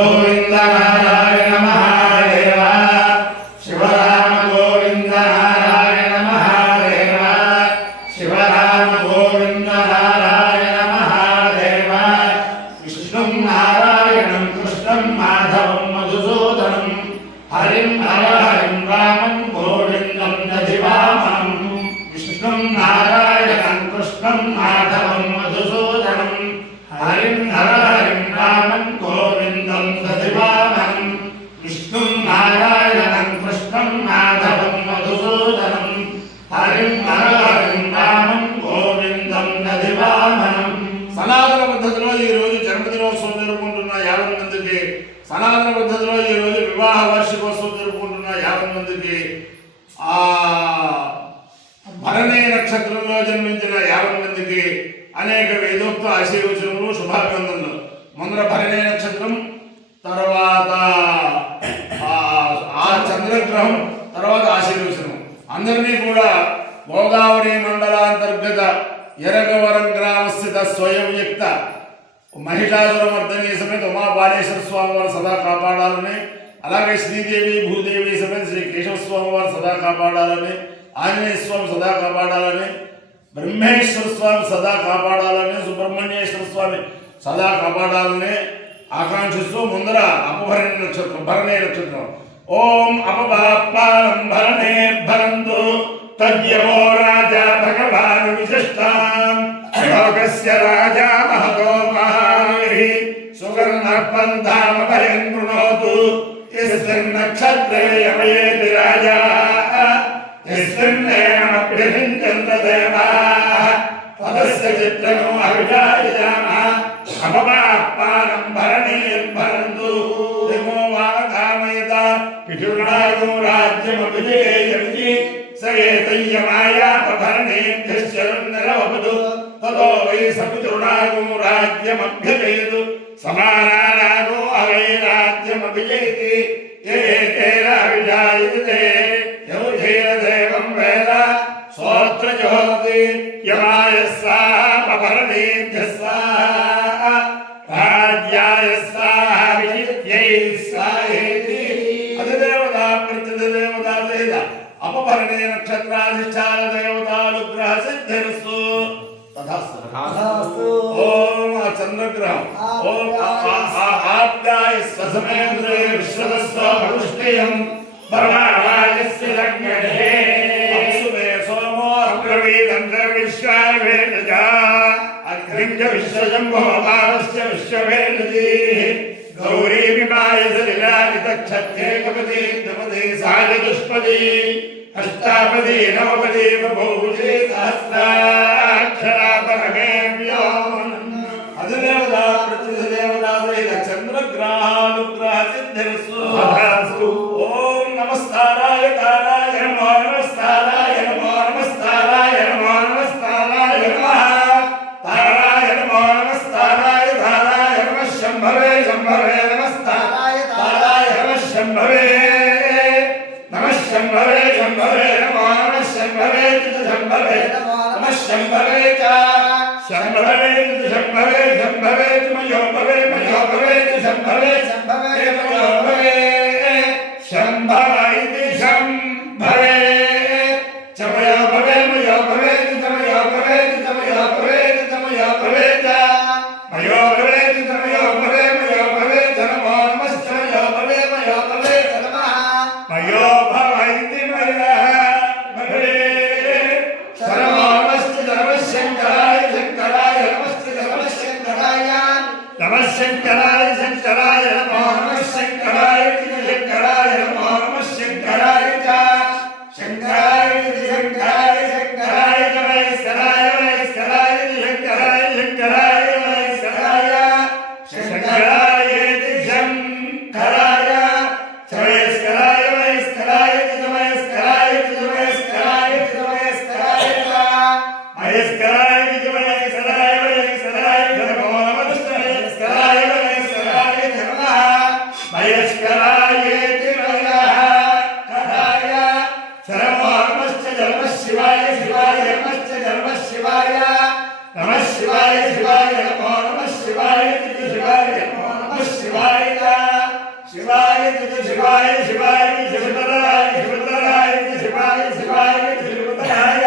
గోవింద నారాయణ మహాదేవ శివరామ గోవింద నారాయణ మహాదేవ శివరామ గోవింద నారాయణ మహాదేవ విష్ణుం నారాయణం కృష్ణం మాధవం మధుసూదనం హరిం హరిం రామం గోవిందం దధివామనం విష్ణుం నారాయణం కృష్ణం మాధవం మధుసూదనం హరిం హరిం రామం గోవిందం దధివామనం విష్ణుం నారాయణం కృష్ణం మాధవం మధుసూదనం హరిం హరిం రామం గోవిందం దధివామనం. సనాతన పద్ధతిలో ఈ రోజు జన్మదినోత్సవం జరుపుకుంటున్న 50 మందికి, సనాతన పద్ధతిలో ఈ రోజు వివాహ వార్షికోత్సవం జరుపుకుంటున్న 50 మందికి, ఆ భరణీ నక్షత్రంలో జన్మించిన 50 మందికి అనేక వేదోక్త ఆశీర్వచనములు, శుభాభివందనలు. ముందర భరణీ నక్షత్రం, తర్వాత ఆ చంద్రగ్రహం, తర్వాత ఆశీర్వచనం. అందరినీ కూడా గోదావరి మండలాంతర్గత ఎరగవరం గ్రామస్థిత స్వయం వ్యక్త మహిళాసురమర్దనీ సమేత ఉమాబాలేశ్వర స్వామి వారు సదా కాపాడాలని, అలాగే శ్రీదేవి భూదేవి సమేత శ్రీ కేశవస్వామి వారు సదా కాపాడాలని, ఆంజనేయ స్వామి సదా కాపాడాలని, బ్రహ్మేశ్వర స్వామి సదా కాపాడాలని, సుబ్రహ్మణ్యేశ్వర స్వామి సదా కాపాడాలని ఆకాంక్షిస్తూ ముందర అపభరణి నక్షత్రం, భరణీ నక్షత్రం. ఓం అపపాపాలం భరణే భరంతు తద్యవో రాజా భగవాన్ విశిష్టాం లోకస్య రాజా మహతో మహావి సువర్ణపంథామ భయం కృణోతు యస్మిన్ నక్షత్రే యమయేతి రాజా యస్మిన్నేనమభ్యసించంత దేవాః పదస్య చిత్రమో అవిజాయజామః అపపాపానం భరణీర్భరంతు దిమో వాకామయత పితుర్నాగో రాజ్యమభిజేయమితి సయేతయ్యమాయాపభరణేభ్యశ్చరున్నరవపదు తతో వై సపితృనాగో రాజ్యమభ్యజయతు సమానానాగో అవై రాజ్యమభిజయతి ఏకేనావిజాయతే యౌధేరదేవం వేద స్తోత్ర జోతి యమాయ స్వాహపభరణేభ్యః స్వాహా రాజ్యాయ స్వాహా విజిత్యై స్వాహేతి. అధిదేవతా ప్రత్యధిదేవతా వేద అపభరణే నక్షత్రాధిష్టాన దేవతానుగ్రహ సిద్ధిరస్తు. తథాస్తు. ఓం చంద్రగ్రహం ఓం ఆప్యాయ స్వసమేంద్రే విశ్వదస్వ భవిష్ఠేయం పరమావాయస్య లగ్నే అప్సుమే సోమో అబ్రవీదంద్ర విశ్వావేదజా అగ్నించ విశ్వజంభో మానస్య విశ్వవేదజీ గౌరీ విమాయస లీలాలితక్షత్యేకపదీ ద్విపదీ సాగదుష్పదీ అష్టాపదీ నవపదీ బహుజీ సహస్రాక్షరాపరమే వ్యోమన్. అధిదేవతా ప్రత్యధిదేవతా వేద చంద్రగ్రహానుగ్రహ సిద్ధిరస్తు. ఓం నమస్తారాయ తారాయ నమో నమస్తారాయ నమో నమస్తారాయ నమో నమస్తారాయ నమః తారాయ నమో నమస్తారాయ తారాయ నమః శంభవే శంభవే నమస్తారాయ తారాయ నమః శంభవే నమః శంభవే శంభవే నమో నమః శంభవే శంభవే నమః శంభవే చ శంభవే శంభవే శంభవే మయోభవే మయోభవే శంభవే శంభవే మయోభవే శంభవైతి శంభవే చమయోభవే మయోభవే చమయోభవే చమయోభవే చమయోభవే చ మయోభవే చమయోభవే మయోభవే నమో నమః మయోభవే మయోభవే నమః మయోభవైతి మయః భవే నమో నమః శంకరాయ శంకరాయ నమః శంకరాయ నమః శంకరాయ శంకరాయ నమో నమః శంకరాయ శంకరాయ నమో నమః శంకరాయ చ శంకరాయ శంకరాయ శంకరాయ వైస్కరాయ వైస్కరాయ శంకరాయ శంకరాయ వైస్కరాయ శంకరాయేతి శంకరాయ వైస్కరాయ వైస్కరాయ వైస్కరాయ వైస్కరాయ వైస్కరాయ వైస్కరాయ వైస్కరాయ వైస్కరాయ నమో నమః వైస్కరాయ వైస్కరాయ నమః వైస్కరాయేతి మయః కరాయ నమో నమః శివాయ శివాయ నమః శివాయ నమః శివాయ శివాయ నమో నమః శివాయ శివాయ నమో నమః శివాయ शिवाय शिवाय शिवाय शिवतराय शिवतराय शिवाय शिवाय शिवतराय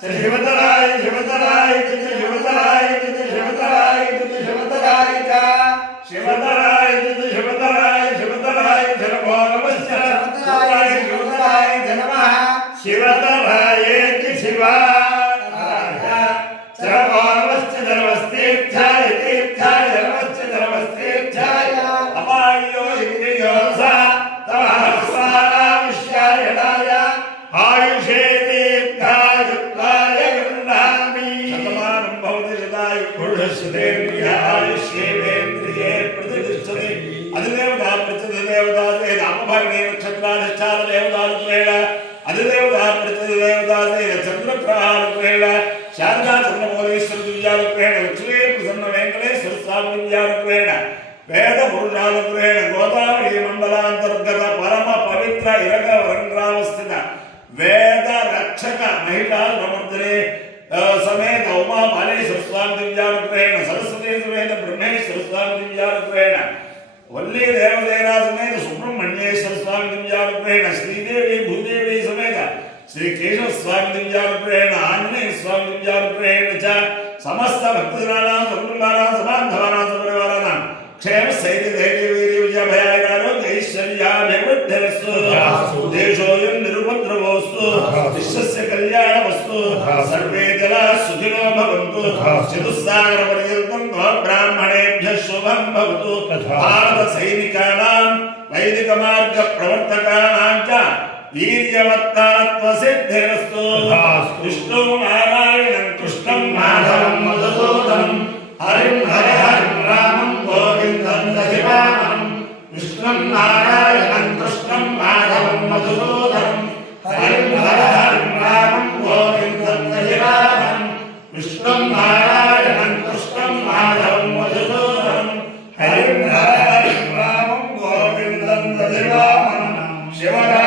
शिवतराय शिवतराय शिवतराय शिवतराय शिवतराय शिवतराय शिवतराय शिवतराय धर्मो नमस्य शिवतराय शिवतराय नमः शिवतराय शिवाय धर्मो नमस्य धर्मस्तेच्छाय तीर्थाय नमस्य धर्मस्तेच्छाय अपायो हिंदयोसा तमस्वाराविश्यायणाय आयुषे दीर्घायुत्वाय गृह्णामि शतमानं भवति शतायुः पुरुषस्येन्द्रिय आयुष्येन्द्रिये प्रतिष्ठते अधिदेवता प्रत्यधिदेवता नामभरणे नक्षत्राधिष्ठान देवतारूपेण अधिदेवता प्रत्यधिदेवता चन्द्रग्रहारूपेण शारदा चन्द्रमौलीश्वर दिव्यारूपेण लक्ष्मी प्रसन्न वेङ्कटेश्वर स्वामी दिव्यारूपेण वेद पुरुषारूपेण गोदावरी मंडलांतर्गत परम पवित्र इरग वरंग्रावस्थित वेद रक्षक महिला नमर्दने समेत उमा मालेश्वर स्वामी दिव्यारूपेण सरस्वती समेत ब्रह्मेश्वर स्वामी दिव्यारूपेण वल्ली देवदेना समेत सुब्रह्मण्येश्वर स्वामी दिव्यारूपेण श्रीदेवी भूदेवी समेत श्री केशव स्वामी दिव्यारूपेण आंजनेय स्वामी दिव्यारूपेण च समस्त भक्तजनानां सकुटुम्बानां समान्धवानां सपरिवाराणां क्षेम स्थैर्य धैर्य वीर्य विजय भयाय आरोग्य ऐश्वर्याभिवृद्धिरस्तु देशोऽयं निरुपद्रवोऽस्तु विश्वस्य कल्याणमस्तु सर्वे जनाः सुखिनो भवन्तु चतुस्सागरपर्यन्तं ब्राह्मणेभ्यः शुभं भवतु भारतसैनिकानां वैदिकमार्गप्रवर्तकानां च वीर्यवत्तात्वसिद्धिरस्तु विष्णु नारायणं कृष्णं माधवं मधुसूदनं हरिं हरिं रामं गोविन्दं दधिवामनं विष्णुं नारायणं कृष्णं माधवं मधुसूदनं हरिं रामं गोविन्दं दधिवामनं विष्णुं नारायणं कृष्णं माधवं मधुसूदनं हरिं रामं गोविन्दं दधिवामनं शिवराम